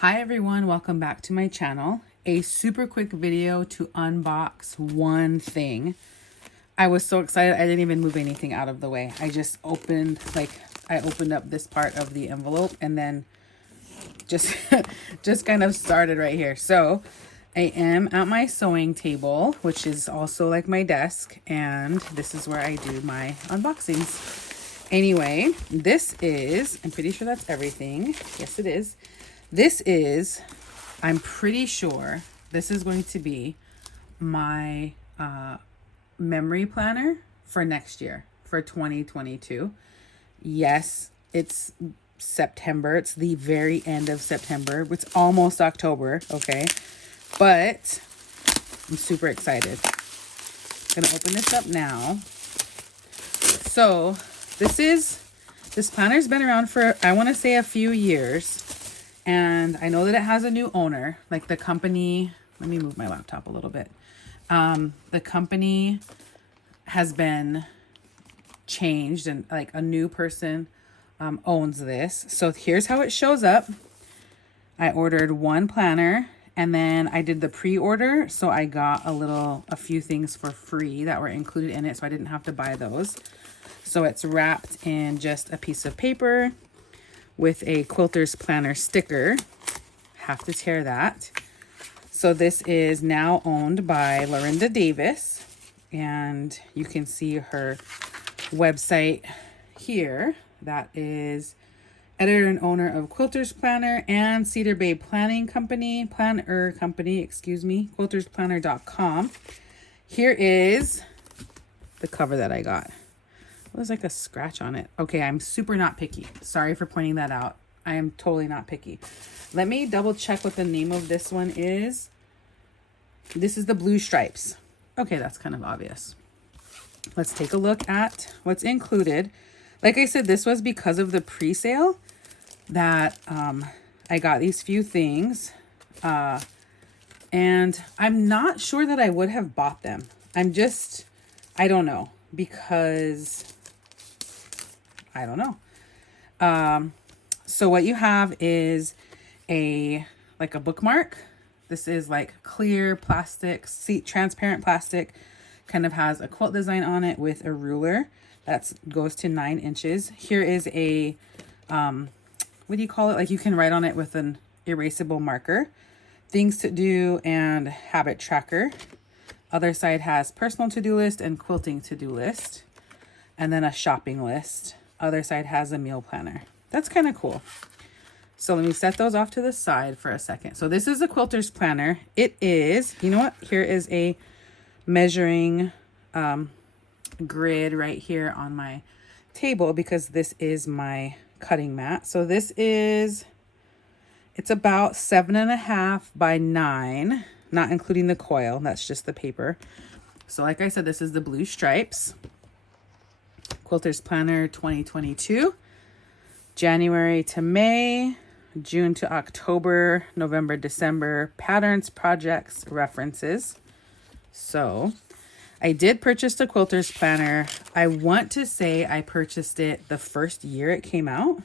Hi everyone, welcome back to my channel. A super quick video to unbox one thing. I was so excited I didn't even move anything out of the way. I just opened up this part of the envelope and then just just kind of started right here. So I am at my sewing table, which is also like my desk, and this is where I do my unboxings. Anyway, this is, I'm pretty sure that's everything. Yes, it is. This is, I'm pretty sure this is going to be my memory planner for next year, for 2022. Yes, it's September. It's the very end of September. It's almost October, okay? But I'm super excited. I'm gonna open this up now. So this planner's been around for, I want to say, a few years. And I know that it has a new owner, like the company. Let me move my laptop a little bit. The company has been changed and like a new person owns this. So here's how it shows up. I ordered one planner and then I did the pre-order. So I got a few things for free that were included in it. So I didn't have to buy those. So it's wrapped in just a piece of paper with a Quilter's Planner sticker. Have to tear that. So this is now owned by Lorinda Davis, and you can see her website here. That is editor and owner of Quilter's Planner and Cedar Bay Planner Company, quiltersplanner.com. Here is the cover that I got. There's like a scratch on it. Okay, I'm super not picky. Sorry for pointing that out. I am totally not picky. Let me double check what the name of this one is. This is the Blue Stripes. Okay, that's kind of obvious. Let's take a look at what's included. Like I said, this was because of the pre-sale that I got these few things. And I'm not sure that I would have bought them. I don't know, because I don't know. So what you have is a bookmark. This is like clear plastic, transparent plastic, kind of has a quilt design on it with a ruler that goes to 9 inches. Here is a, what do you call it? Like you can write on it with an erasable marker. Things to do and habit tracker. Other side has personal to-do list and quilting to-do list. And then a shopping list. Other side has a meal planner. That's kind of cool. So let me set those off to the side for a second. So this is a Quilter's Planner. It is, you know what? Here is a measuring grid right here on my table because this is my cutting mat. So this is, it's about 7.5 by 9, not including the coil. That's just the paper. So like I said, this is the Blue Stripes. Quilter's Planner 2022, January to May, June to October, November, December, patterns, projects, references. So I did purchase the Quilter's Planner. I want to say I purchased it the first year it came out.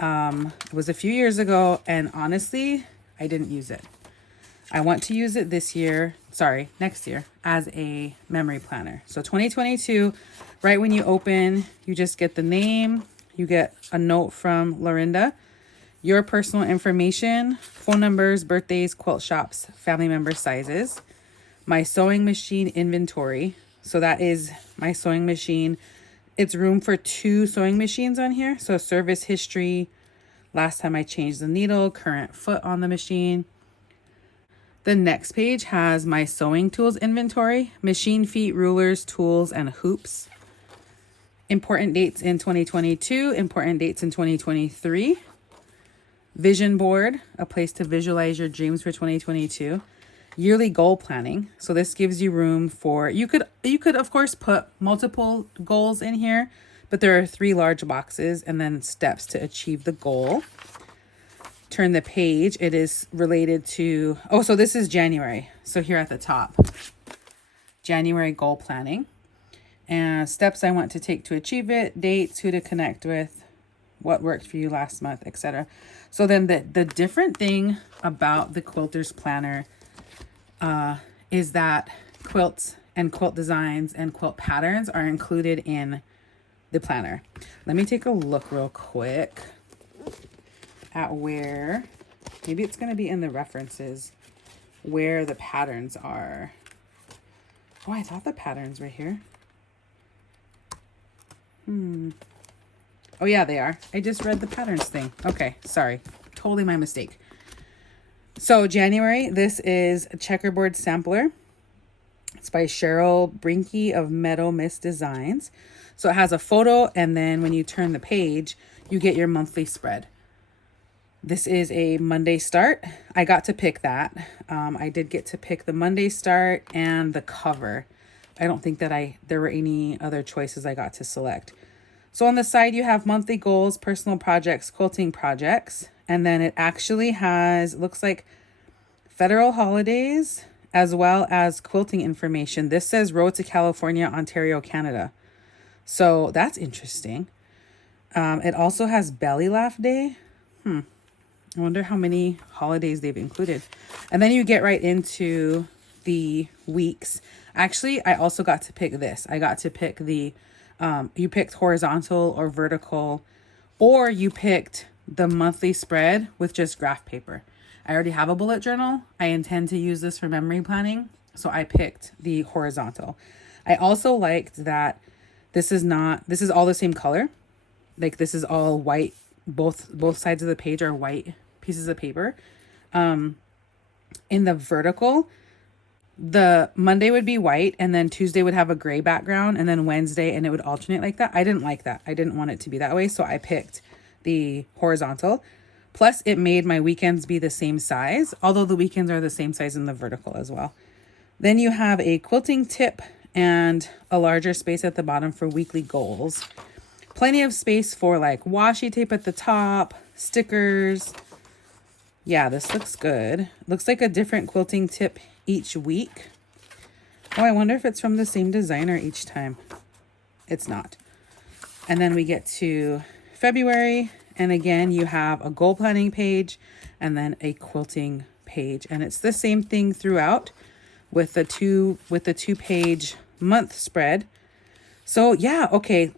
It was a few years ago, and honestly, I didn't use it. I want to use it next year as a memory planner. So 2022, right when you open, you just get the name, you get a note from Lorinda, your personal information, phone numbers, birthdays, quilt shops, family member sizes, my sewing machine inventory. So that is my sewing machine. It's room for 2 sewing machines on here. So service history, last time I changed the needle, current foot on the machine. The next page has my sewing tools inventory, machine feet, rulers, tools, and hoops. Important dates in 2022, important dates in 2023. Vision board, a place to visualize your dreams for 2022. Yearly goal planning. So this gives you room for, you could of course put multiple goals in here, but there are 3 large boxes and then steps to achieve the goal. Turn the page, it is related to, so this is January. So here at the top, January goal planning and steps I want to take to achieve it, dates, who to connect with, what worked for you last month, etc. So then the different thing about the Quilter's Planner is that quilts and quilt designs and quilt patterns are included in the planner. Let me take a look real quick at where, maybe it's going to be in the references, where the patterns are. Oh, I thought the patterns were here. Oh yeah, they are. I just read the patterns thing. Okay, sorry. Totally my mistake. So January, this is a checkerboard sampler. It's by Cheryl Brinky of Meadow Mist Designs. So it has a photo, and then when you turn the page, you get your monthly spread. This is a Monday start. I got to pick that. I did get to pick the Monday start and the cover. I don't think that there were any other choices I got to select. So on the side, you have monthly goals, personal projects, quilting projects. And then it actually has, looks like federal holidays as well as quilting information. This says Road to California, Ontario, Canada. So that's interesting. It also has Belly Laugh Day. I wonder how many holidays they've included. And then you get right into the weeks. Actually, I also got to pick this. I got to pick the, you picked horizontal or vertical, or you picked the monthly spread with just graph paper. I already have a bullet journal. I intend to use this for memory planning. So I picked the horizontal. I also liked that this is all the same color. Like this is all white. Both sides of the page are white pieces of paper. In the vertical, the Monday would be white, and then Tuesday would have a gray background, and then Wednesday, and it would alternate like that. I didn't like that. I didn't want it to be that way. So I picked the horizontal. Plus it made my weekends be the same size, although the weekends are the same size in the vertical as well. Then you have a quilting tip and a larger space at the bottom for weekly goals. Plenty of space for like washi tape at the top, stickers. Yeah, this looks good. Looks like a different quilting tip each week. Oh, I wonder if it's from the same designer each time. It's not. And then we get to February. And again, you have a goal planning page and then a quilting page. And it's the same thing throughout with the two page month spread. So yeah, okay.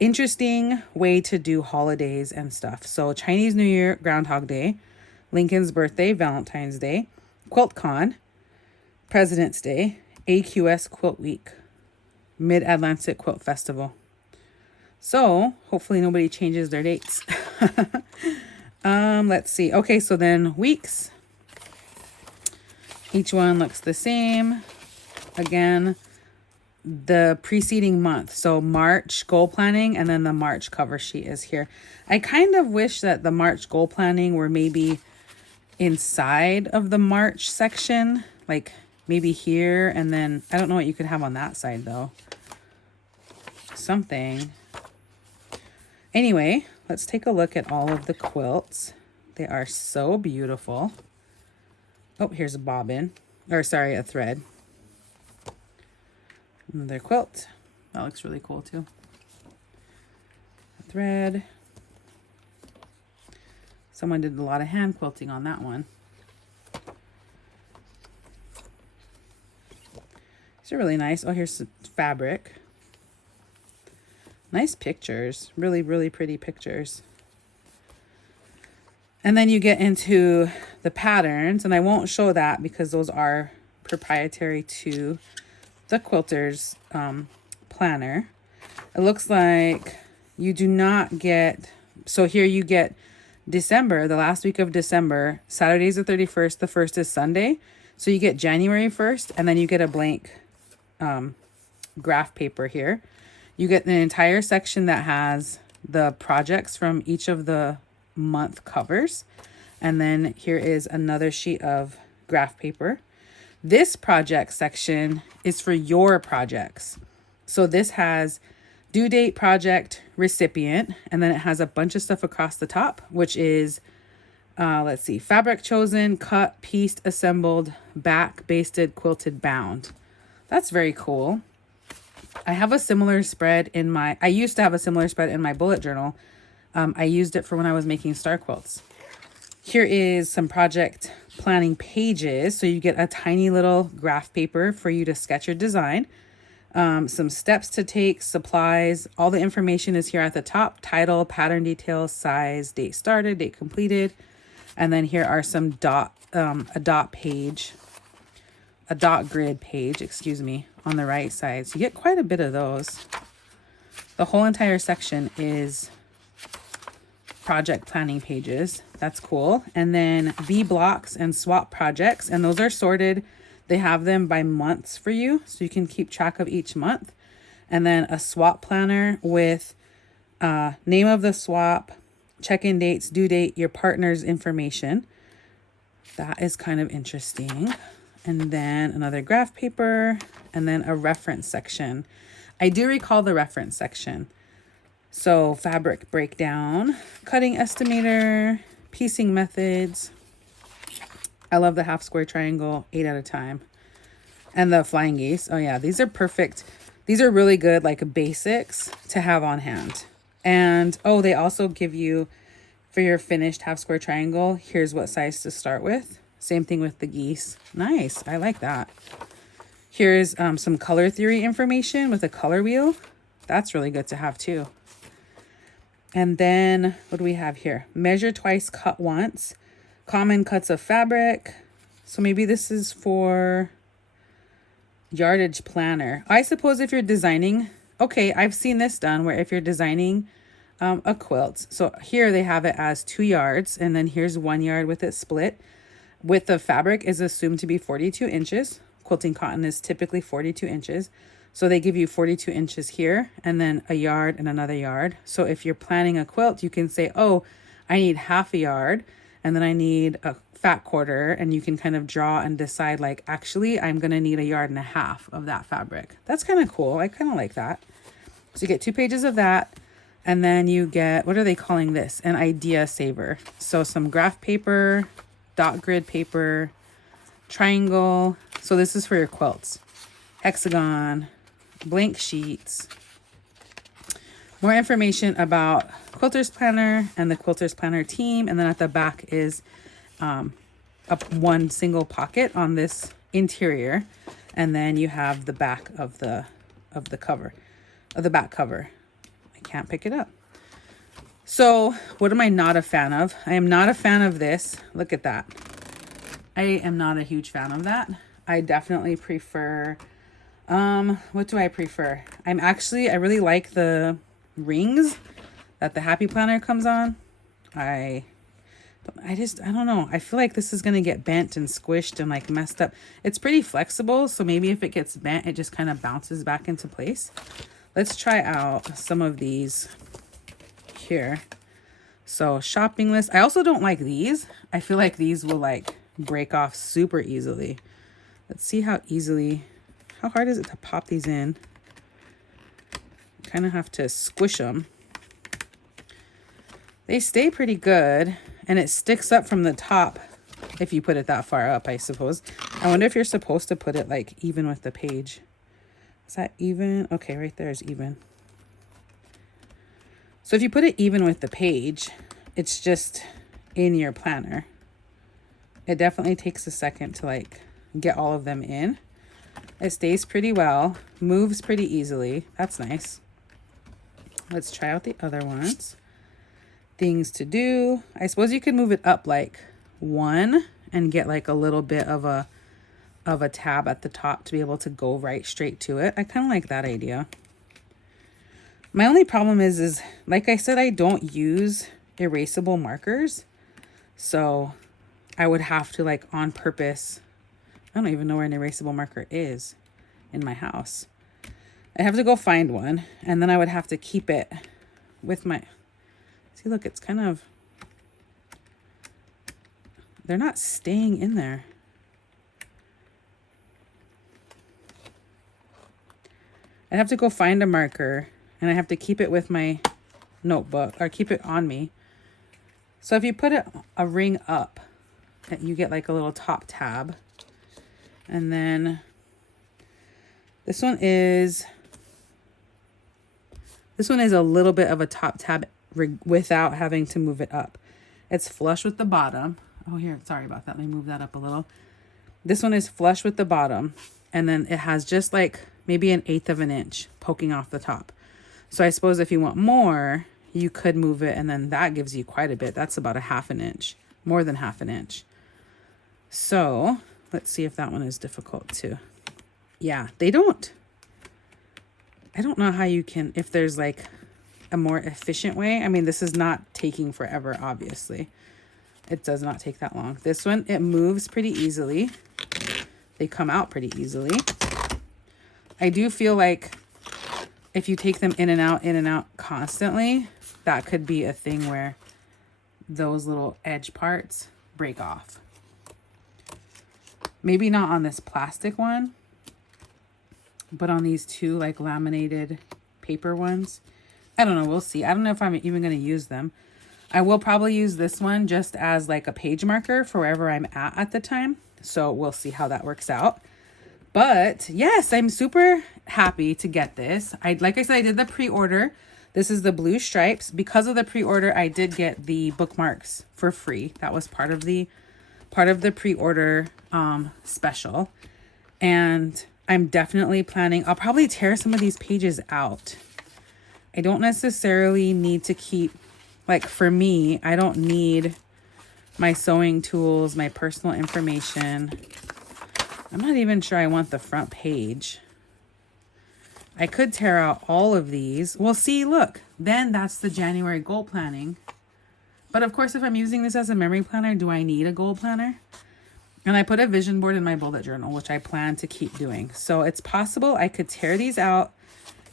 Interesting way to do holidays and stuff. So Chinese New Year, Groundhog Day, Lincoln's birthday, Valentine's Day, QuiltCon, President's Day, AQS Quilt Week, Mid-Atlantic Quilt Festival. So hopefully nobody changes their dates. Let's see. Okay, so then weeks. Each one looks the same. Again, the preceding month. So March goal planning, and then the March cover sheet is here. I kind of wish that the March goal planning were maybe inside of the March section, like maybe here, and then I don't know what you could have on that side though. Something. Anyway, let's take a look at all of the quilts. They are so beautiful. Oh, here's a bobbin, or sorry, a thread. Another quilt. That looks really cool too. A thread. Someone did a lot of hand quilting on that one. These are really nice. Oh, here's some fabric. Nice pictures. Really, really pretty pictures. And then you get into the patterns, and I won't show that because those are proprietary to the Quilter's planner. It looks like you do not get, so here you get December, the last week of December. Saturday's the 31st, the 1st is Sunday. So you get January 1st, and then you get a blank graph paper here. You get an entire section that has the projects from each of the month covers. And then here is another sheet of graph paper. This project section is for your projects. So this has due date, project, recipient, and then it has a bunch of stuff across the top, which is, let's see, fabric chosen, cut, pieced, assembled, back, basted, quilted, bound. That's very cool. I have a similar spread in my, I used to have a similar spread in my bullet journal, I used it for when I was making star quilts. Here is some project planning pages. So you get a tiny little graph paper for you to sketch your design. Some steps to take, supplies, all the information is here at the top: title, pattern details, size, date started, date completed. And then here are some a dot grid page, excuse me, on the right side. So you get quite a bit of those. The whole entire section is project planning pages. That's cool. And then V blocks and swap projects, and those are sorted. They have them by months for you, so you can keep track of each month. And then a swap planner with name of the swap, check-in dates, due date, your partner's information. That is kind of interesting. And then another graph paper, and then a reference section. I do recall the reference section. So fabric breakdown, cutting estimator, piecing methods. I love the half square triangle, 8 at a time. And the flying geese. Oh yeah, these are perfect. These are really good, like basics to have on hand. And oh, they also give you, for your finished half square triangle, here's what size to start with. Same thing with the geese. Nice, I like that. Here's some color theory information with a color wheel. That's really good to have too. And then what do we have here? Measure twice, cut once. Common cuts of fabric. So maybe this is for yardage planner. I suppose if you're designing, okay, I've seen this done where if you're designing a quilt. So here they have it as 2 yards, and then here's 1 yard with it split. Width of fabric is assumed to be 42 inches. Quilting cotton is typically 42 inches. So they give you 42 inches here, and then a yard and another yard. So if you're planning a quilt, you can say, oh, I need half a yard, and then I need a fat quarter, and you can kind of draw and decide, like, actually, I'm going to need a yard and a half of that fabric. That's kind of cool. I kind of like that. So you get 2 pages of that, and then you get, what are they calling this? An idea saver. So some graph paper, dot grid paper, triangle. So this is for your quilts. Hexagon, blank sheets. More information about Quilter's Planner and the Quilter's Planner team. And then at the back is one single pocket on this interior. And then you have the back of the cover, of the back cover. I can't pick it up. So what am I not a fan of? I am not a fan of this. Look at that. I am not a huge fan of that. I definitely prefer, what do I prefer? I really like the rings that the Happy Planner comes on. I don't know. I feel like this is going to get bent and squished and like messed up. It's pretty flexible, so maybe if it gets bent, it just kind of bounces back into place. Let's try out some of these here. So shopping list. I also don't like these. I feel like these will like break off super easily. Let's see how hard is it to pop these in? Kind of have to squish them. They stay pretty good, and it sticks up from the top if you put it that far up, I suppose. I wonder if you're supposed to put it like even with the page. Is that even? Okay, right there is even. So if you put it even with the page, it's just in your planner. It definitely takes a second to like get all of them in. It stays pretty well, moves pretty easily. That's nice. Let's try out the other ones. Things to do. I suppose you could move it up like 1 and get like a little bit of a tab at the top to be able to go right straight to it. I kind of like that idea. My only problem is like I said, I don't use erasable markers. So I would have to like on purpose, I don't even know where an erasable marker is in my house. I have to go find one, and then I would have to keep it with my, see, look, it's kind of, they're not staying in there. I'd have to go find a marker, and I have to keep it with my notebook, or keep it on me. So if you put a ring up, you get like a little top tab. And then this one is a little bit of a top tab without having to move it up. It's flush with the bottom. Oh, here, sorry about that. Let me move that up a little. This one is flush with the bottom, and then it has just like maybe 1/8 of an inch poking off the top. So I suppose if you want more, you could move it, and then that gives you quite a bit. That's about 1/2 inch, more than 1/2 inch. So let's see if that one is difficult too. Yeah, I don't know how you can, if there's like a more efficient way. I mean, this is not taking forever, obviously. It does not take that long. This one, it moves pretty easily. They come out pretty easily. I do feel like if you take them in and out constantly, that could be a thing where those little edge parts break off. Maybe not on this plastic one, but on these two like laminated paper ones. I don't know, we'll see. I don't know if I'm even going to use them. I will probably use this one just as like a page marker for wherever I'm at the time. So we'll see how that works out. But yes, I'm super happy to get this. Like I said, I did the pre-order. This is the blue stripes. Because of the pre-order, I did get the bookmarks for free. That was part of the pre-order special. And I'm definitely planning, I'll probably tear some of these pages out. I don't necessarily need to keep, like for me, I don't need my sewing tools, my personal information. I'm not even sure I want the front page. I could tear out all of these. Well, see, look, then that's the January goal planning. But of course, if I'm using this as a memory planner, do I need a goal planner? And I put a vision board in my bullet journal, which I plan to keep doing. So it's possible I could tear these out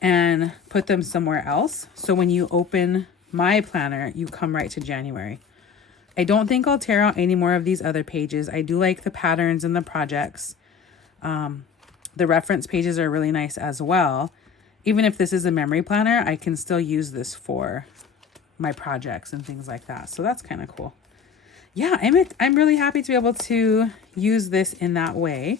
and put them somewhere else. So when you open my planner, you come right to January. I don't think I'll tear out any more of these other pages. I do like the patterns and the projects. The reference pages are really nice as well. Even if this is a memory planner, I can still use this for my projects and things like that. So that's kind of cool. Yeah, I'm really happy to be able to use this in that way.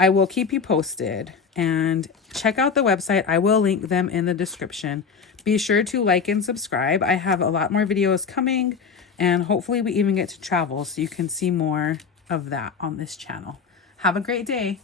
I will keep you posted, and check out the website. I will link them in the description. Be sure to like and subscribe. I have a lot more videos coming, and hopefully we even get to travel so you can see more of that on this channel. Have a great day.